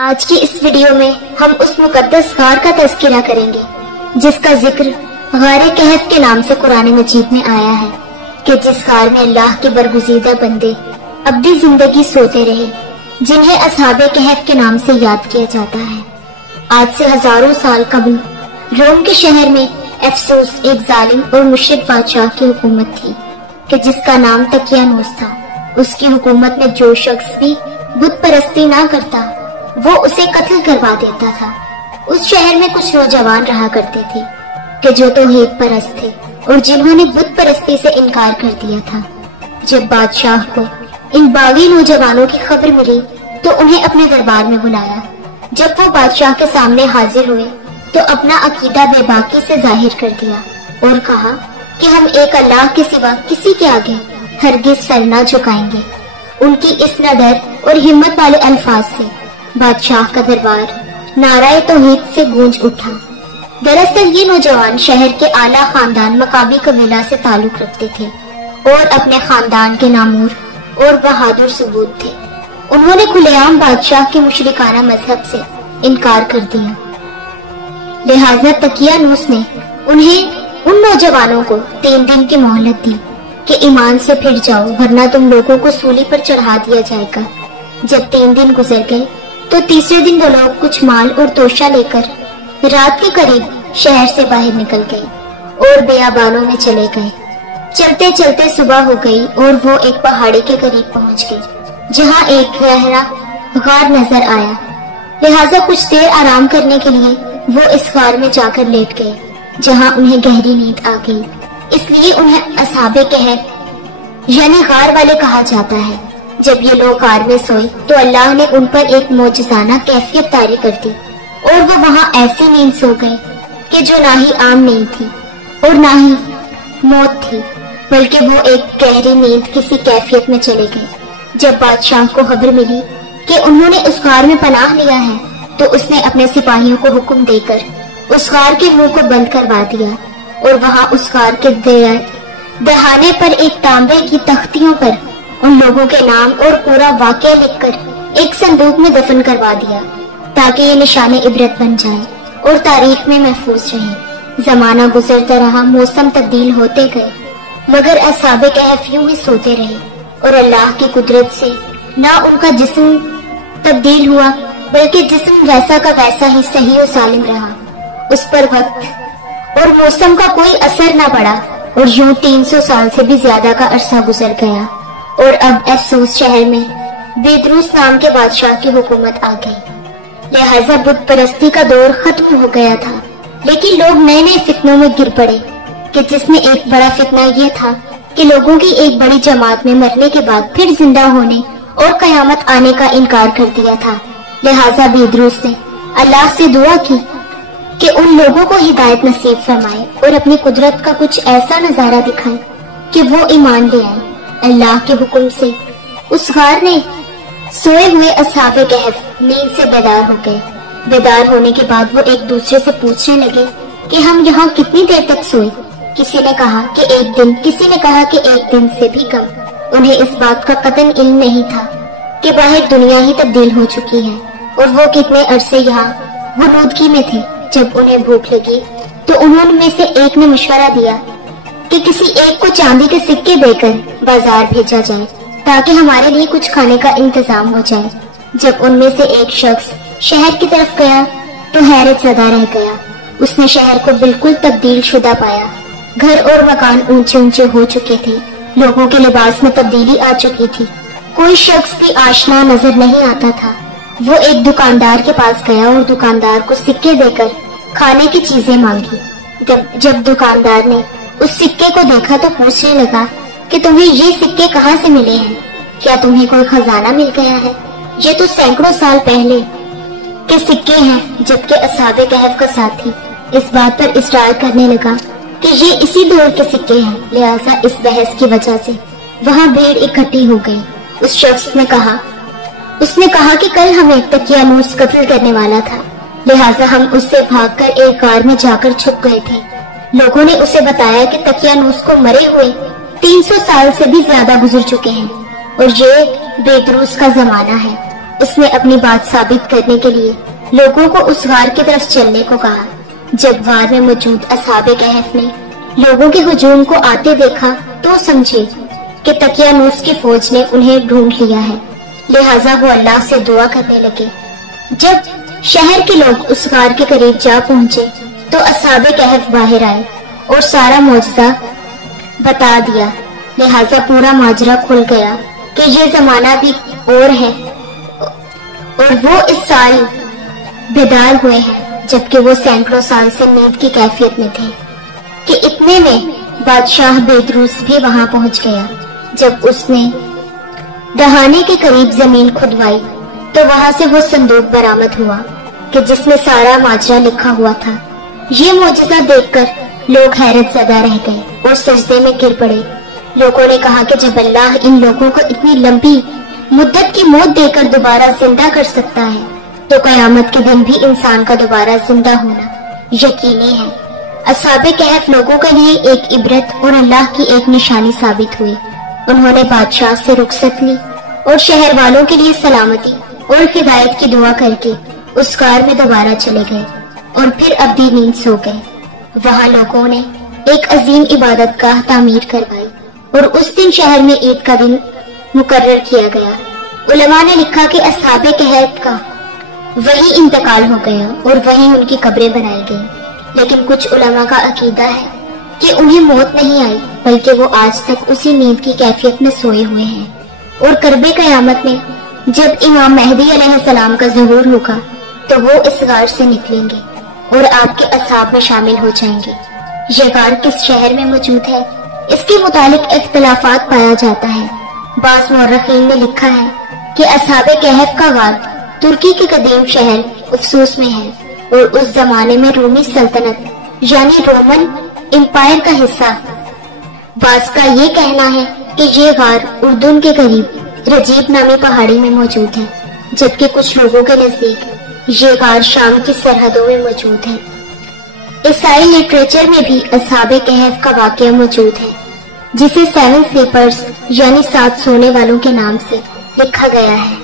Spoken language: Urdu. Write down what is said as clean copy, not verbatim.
آج کی اس ویڈیو میں ہم اس مقدس غار کا تذکرہ کریں گے جس کا ذکر غار کہف کے نام سے قرآن مجید میں آیا ہے کہ جس غار میں اللہ کے برگزیدہ بندے ابدی زندگی سوتے رہے جنہیں اصحاب کہف کے نام سے یاد کیا جاتا ہے۔ آج سے ہزاروں سال قبل روم کے شہر میں افسوس ایک ظالم اور مشرک بادشاہ کی حکومت تھی کہ جس کا نام تقیانوس تھا۔ اس کی حکومت میں جو شخص بھی بت پرستی نہ کرتا وہ اسے قتل کروا دیتا تھا۔ اس شہر میں کچھ نوجوان رہا کرتے تھے کہ جو توحید پرست تھے اور جنہوں نے بت پرستی سے انکار کر دیا تھا۔ جب بادشاہ کو ان باغی نوجوانوں کی خبر ملی تو انہیں اپنے دربار میں بلایا۔ جب وہ بادشاہ کے سامنے حاضر ہوئے تو اپنا عقیدہ بے باکی سے ظاہر کر دیا اور کہا کہ ہم ایک اللہ کے سوا کسی کے آگے ہرگز سر نہ جھکائیں گے۔ ان کی اس نڈر اور ہمت والے الفاظ سے بادشاہ کا دربار نعرہ توحید سے گونج اٹھا۔ دراصل یہ نوجوان شہر کے اعلیٰ خاندان مقابی قبیلہ سے تعلق رکھتے تھے اور اپنے خاندان کے نامور اور بہادر ثبوت تھے۔ انہوں نے کھلے عام بادشاہ کے مشرکانہ مذہب سے انکار کر دیا، لہٰذا تقیانوس نے انہیں ان نوجوانوں کو 3 دن کی مہلت دی کہ ایمان سے پھر جاؤ ورنہ تم لوگوں کو سولی پر چڑھا دیا جائے گا۔ جب 3 دن گزر گئے تو تیسرے دن وہ لوگ کچھ مال اور توشہ لے کر رات کے قریب شہر سے باہر نکل گئے اور بیابانوں میں چلے گئے۔ چلتے چلتے صبح ہو گئی اور وہ ایک پہاڑی کے قریب پہنچ گئی جہاں ایک گہرا غار نظر آیا، لہٰذا کچھ دیر آرام کرنے کے لیے وہ اس غار میں جا کر لیٹ گئے جہاں انہیں گہری نیند آ گئی۔ اس لیے انہیں اصحاب کہف یعنی غار والے کہا جاتا ہے۔ جب یہ لوگ غار میں سوئے تو اللہ نے ان پر ایک معجزانہ کیفیت طاری کر دی اور وہ وہاں ایسی نیند سو گئے کہ جو نہ ہی عام نیند تھی اور نہ ہی موت تھی، بلکہ وہ ایک گہری نیند کسی کیفیت میں چلے گئے۔ جب بادشاہ کو خبر ملی کہ انہوں نے اس غار میں پناہ لیا ہے تو اس نے اپنے سپاہیوں کو حکم دے کر اس غار کے منہ کو بند کروا دیا اور وہاں اس غار کے دہانے پر ایک تانبے کی تختیوں پر ان لوگوں کے نام اور پورا واقعہ لکھ کر ایک صندوق میں دفن کروا دیا تاکہ یہ نشان عبرت بن جائے اور تاریخ میں محفوظ رہے۔ زمانہ گزرتا رہا، موسم تبدیل ہوتے گئے، مگر اصحاب کہف یوں ہی سوتے رہے اور اللہ کی قدرت سے نہ ان کا جسم تبدیل ہوا بلکہ جسم ویسا کا ویسا ہی صحیح و سالم رہا۔ اس پر وقت اور موسم کا کوئی اثر نہ پڑا اور یوں 300 سال سے بھی زیادہ کا عرصہ گزر گیا اور اب افسوس شہر میں بیدروس نام کے بادشاہ کی حکومت آ گئی، لہٰذا بت پرستی کا دور ختم ہو گیا تھا۔ لیکن لوگ نئے نئے فتنوں میں گر پڑے کہ جس میں ایک بڑا فتنہ یہ تھا کہ لوگوں کی ایک بڑی جماعت میں مرنے کے بعد پھر زندہ ہونے اور قیامت آنے کا انکار کر دیا تھا۔ لہٰذا بیدروس نے اللہ سے دعا کی کہ ان لوگوں کو ہدایت نصیب فرمائے اور اپنی قدرت کا کچھ ایسا نظارہ دکھائے کہ وہ ایمان لے آئے۔ اللہ کے حکم سے اس غار نے سوئے ہوئے اصحاب کہف نیند سے بیدار ہو گئے۔ بیدار ہونے کے بعد وہ ایک دوسرے سے پوچھنے لگے کہ ہم یہاں کتنی دیر تک سوئے؟ کسی نے کہا کہ 1 دن، کسی نے کہا کہ 1 دن سے بھی کم۔ انہیں اس بات کا قطعاً علم نہیں تھا کہ باہر دنیا ہی تبدیل ہو چکی ہے اور وہ کتنے عرصے یہاں غنودگی میں تھے۔ جب انہیں بھوک لگی تو انہوں میں سے ایک نے مشورہ دیا کہ کسی ایک کو چاندی کے سکے دے کر بازار بھیجا جائے تاکہ ہمارے لیے کچھ کھانے کا انتظام ہو جائے۔ جب ان میں سے ایک شخص شہر کی طرف گیا تو حیرت زدہ رہ گیا۔ اس نے شہر کو بالکل تبدیل شدہ پایا، گھر اور مکان اونچے اونچے ہو چکے تھے، لوگوں کے لباس میں تبدیلی آ چکی تھی، کوئی شخص بھی آشنا نظر نہیں آتا تھا۔ وہ ایک دکاندار کے پاس گیا اور دکاندار کو سکے دے کر کھانے کی چیزیں مانگی۔ جب دکاندار نے اس سکے کو دیکھا تو پوچھنے لگا کہ تمہیں یہ سکے کہاں سے ملے ہیں؟ کیا تمہیں کوئی خزانہ مل گیا ہے؟ یہ تو سینکڑوں سال پہلے کے سکے ہیں۔ جبکہ اصحاب کہف کا ساتھی اس بات پر اصرار کرنے لگا کہ یہ اسی دور کے سکے ہیں، لہٰذا اس بحث کی وجہ سے وہاں بھیڑ اکٹھی ہو گئی۔ اس شخص نے کہا کہ کل ہمیں تقیانوس قتل کرنے والا تھا، لہٰذا ہم اس سے بھاگ کر ایک غار میں جا کر چھپ گئے تھے۔ لوگوں نے اسے بتایا کہ تقیانوس کو مرے ہوئے 300 سال سے بھی زیادہ گزر چکے ہیں اور یہ بیدروس کا زمانہ ہے اس نے اپنی بات ثابت کرنے کے لیے لوگوں کو اس غار کی طرف چلنے کو کہا۔ جب غار میں موجود اصحاب کہف نے لوگوں کے ہجوم کو آتے دیکھا تو سمجھے کہ دقیانوس کی فوج نے انہیں ڈھونڈ لیا ہے، لہٰذا وہ اللہ سے دعا کرنے لگے۔ جب شہر کے لوگ اس غار کے قریب جا پہنچے تو اصحاب کہف باہر آئے اور سارا معجزہ بتا دیا، لہٰذا پورا ماجرا کھل گیا کہ یہ زمانہ بھی اور ہے اور وہ اس سال بیدار ہوئے ہیں، جبکہ وہ سینکڑوں سال سے نیند کی کیفیت میں تھے کہ اتنے میں بادشاہ بیدروس بھی وہاں پہنچ گیا۔ جب اس نے دہانے کے قریب زمین کھدوائی تو وہاں سے وہ صندوق برآمد ہوا کہ جس میں سارا ماجرا لکھا ہوا تھا۔ یہ معجزہ دیکھ کر لوگ حیرت زدہ رہ گئے اور سجدے میں گر پڑے۔ لوگوں نے کہا کہ جب اللہ ان لوگوں کو اتنی لمبی مدت کی موت دے کر دوبارہ زندہ کر سکتا ہے تو قیامت کے دن بھی انسان کا دوبارہ زندہ ہونا یقینی ہے۔ اصحاب کہف لوگوں کے لیے ایک عبرت اور اللہ کی ایک نشانی ثابت ہوئی۔ انہوں نے بادشاہ سے رخصت لی اور شہر والوں کے لیے سلامتی اور ہدایت کی دعا کر کے اس غار میں دوبارہ چلے گئے اور پھر ابدی نیند سو گئے۔ وہاں لوگوں نے ایک عظیم عبادت گاہ تعمیر کروائی اور اس دن شہر میں عید کا دن مقرر کیا گیا۔ علماء نے لکھا کہ اصحاب کہف کا وہی انتقال ہو گیا اور وہی ان کی قبریں بنائی گئی، لیکن کچھ علماء کا عقیدہ ہے کہ انہیں موت نہیں آئی بلکہ وہ آج تک اسی نیند کی کیفیت میں سوئے ہوئے ہیں، اور قرب قیامت میں جب امام مہدی علیہ السلام کا ظہور ہوگا تو وہ اس غار سے نکلیں گے اور آپ کے اصحاب میں شامل ہو جائیں گے۔ یہ غار کس شہر میں موجود ہے اس کے متعلق اختلافات پایا جاتا ہے۔ بعض مورخین نے لکھا ہے کہ اصحاب کہف کا غار ترکی کے قدیم شہر افسوس میں ہے اور اس زمانے میں رومی سلطنت یعنی رومن امپائر کا حصہ۔ بعض کا یہ کہنا ہے کہ یہ غار اردن کے قریب رجیب نامی پہاڑی میں موجود ہے، جبکہ کچھ لوگوں کے نزدیک یہ غار شام کی سرحدوں میں موجود ہے۔ عیسائی لٹریچر میں بھی اصحاب کہف کا واقعہ موجود ہے، جسے 7 سلیپرز یعنی 7 سونے والوں کے نام سے لکھا گیا ہے۔